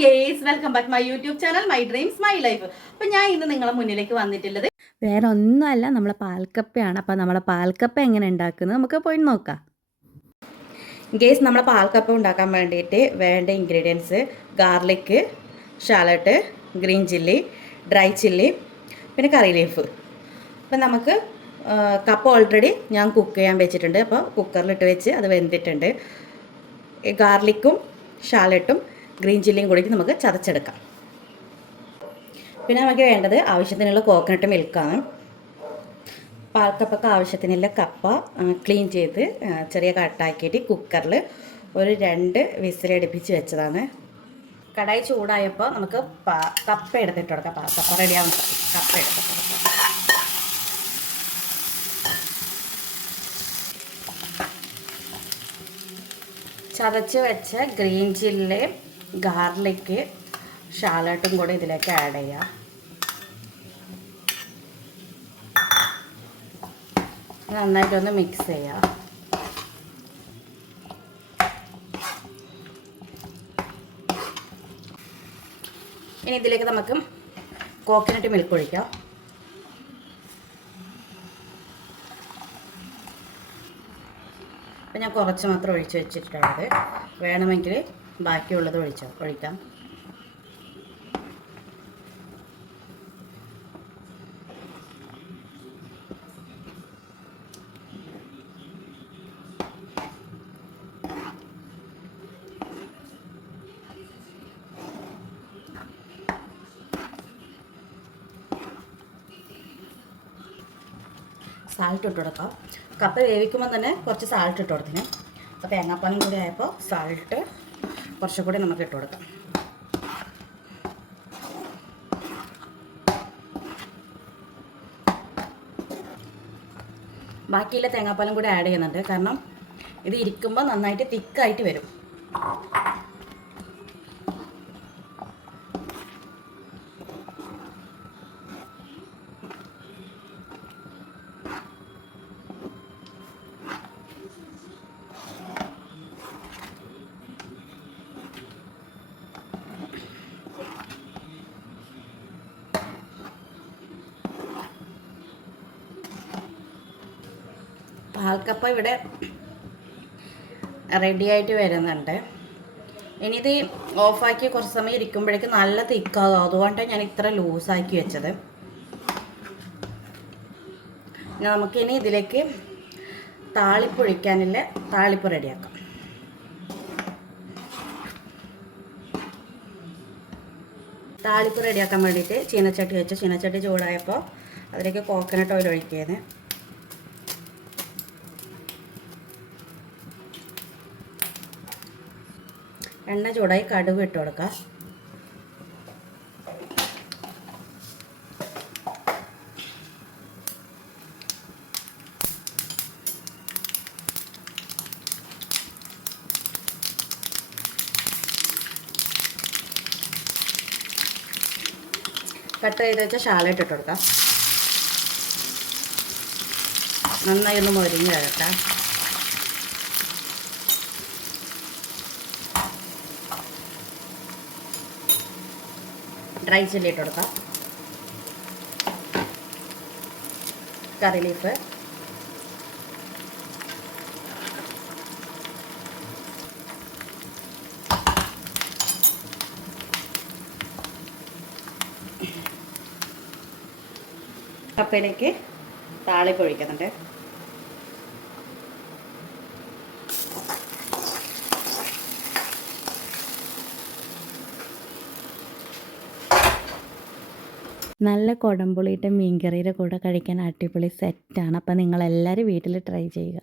Guys welcome back my YouTube channel my dreams my life. അപ്പം ഞാൻ ഇന്ന് നിങ്ങളെ മുന്നിലേക്ക് വന്നിട്ടുള്ളത് വേറെ ഒന്നുമല്ല, നമ്മളെ പാൽക്കപ്പയാണ്. അപ്പോൾ നമ്മളെ പാൽക്കപ്പ എങ്ങനെ ഉണ്ടാക്കുന്നത് നമുക്ക് പോയി നോക്കാം. ഗേസ്, നമ്മളെ പാൽക്കപ്പ ഉണ്ടാക്കാൻ വേണ്ടിയിട്ട് വേണ്ട ingredients garlic, shallot, green chilli, dry chilli, പിന്നെ കറി ലീഫ്. അപ്പം നമുക്ക് കപ്പ ഓൾറെഡി ഞാൻ കുക്ക് ചെയ്യാൻ വെച്ചിട്ടുണ്ട്. അപ്പോൾ കുക്കറിലിട്ട് വെച്ച് അത് വെന്തിട്ടുണ്ട്. ഗാർലിക്കും ഷാലറ്റും ഗ്രീൻ ചില്ലിയും കൂടി നമുക്ക് ചതച്ചെടുക്കാം. പിന്നെ നമുക്ക് വേണ്ടത് ആവശ്യത്തിനുള്ള കോക്കനട്ട് മിൽക്കാണ്. പാൽക്കപ്പയ്ക്ക് ആവശ്യത്തിനുള്ള കപ്പ ക്ലീൻ ചെയ്ത് ചെറിയ കട്ടാക്കിയിട്ട് കുക്കറിൽ ഒരു 2 വിസിലടുപ്പിച്ച് വെച്ചതാണ്. കടായി ചൂടായപ്പോൾ നമുക്ക് കപ്പ എടുത്തിട്ട് കൊടുക്കാം. കപ്പ റെഡിയാവുന്ന കപ്പ എടുത്തിട്ട് ചതച്ച് വെച്ച ഗ്രീൻ ചില്ലി, ഗാർലിക്ക്, ഷാലറ്റും കൂടി ഇതിലേക്ക് ആഡ് ചെയ്യുക. നന്നായിട്ടൊന്ന് മിക്സ് ചെയ്യുക. ഇനി ഇതിലേക്ക് നമുക്ക് കോക്കനട്ട് മിൽക്ക് ഒഴിക്കാം. അപ്പം ഞാൻ കുറച്ച് മാത്രം ഒഴിച്ച് വെച്ചിട്ടുള്ളത്. വേണമെങ്കിൽ ബാക്കിയുള്ളത് ഒഴിക്കാം. സാൾട്ട് ഇട്ട് കൊടുക്കാം. കപ്പ വേവിക്കുമ്പോൾ തന്നെ കുറച്ച് സാൾട്ട് ഇട്ട് കൊടുത്തിന്. അപ്പോൾ തേങ്ങാപ്പാലും കൂടി ആയപ്പോൾ സാൾട്ട് കുറച്ചുകൂടി നമുക്ക് ഇട്ട് കൊടുക്കാം. ബാക്കിയുള്ള തേങ്ങാപ്പാലും കൂടി ആഡ് ചെയ്യുന്നുണ്ട്. കാരണം ഇത് ഇരിക്കുമ്പോൾ നന്നായിട്ട് തിക്കായിട്ട് വരും. പാൽക്കപ്പ ഇവിടെ റെഡിയായിട്ട് വരുന്നുണ്ട്. ഇനി ഇത് ഓഫാക്കി കുറച്ച് സമയം ഇരിക്കുമ്പോഴേക്കും നല്ല തിക്കാകും. അതുകൊണ്ടാണ് ഞാൻ ഇത്ര ലൂസാക്കി വെച്ചത്. നമുക്കിനി ഇതിലേക്ക് താളിപ്പ് ഒഴിക്കാനുള്ള താളിപ്പ് റെഡിയാക്കാം. താളിപ്പ് റെഡിയാക്കാൻ വേണ്ടിയിട്ട് ചീനച്ചട്ടി വെച്ച് ചീനച്ചട്ടി ചൂടായപ്പോൾ അതിലേക്ക് കോക്കനട്ട് ഓയിൽ ഒഴിക്കുന്നത്. എണ്ണ ചൂടായി കടുക് ഇട്ട് കൊടുക്കാം. കട്ട് ചെയ്ത് വെച്ച ഷാലറ്റ് ഇട്ട് കൊടുക്കാം. നന്നായി ഒന്ന് മൊരിഞ്ഞ് വരട്ടെ. ഡ്രൈ ചില്ലി ഇട്ട് കൊടുക്കാം. കറി ലീഫ്, കപ്പയിലേക്ക് താളിപ്പ് ഒഴിക്കുന്നുണ്ട്. നല്ല കുടംപുളിയിട്ട് മീൻകറിയുടെ കൂടെ കഴിക്കാൻ അടിപൊളി സെറ്റാണ്. അപ്പോൾ നിങ്ങളെല്ലാവരും വീട്ടിൽ ട്രൈ ചെയ്യുക.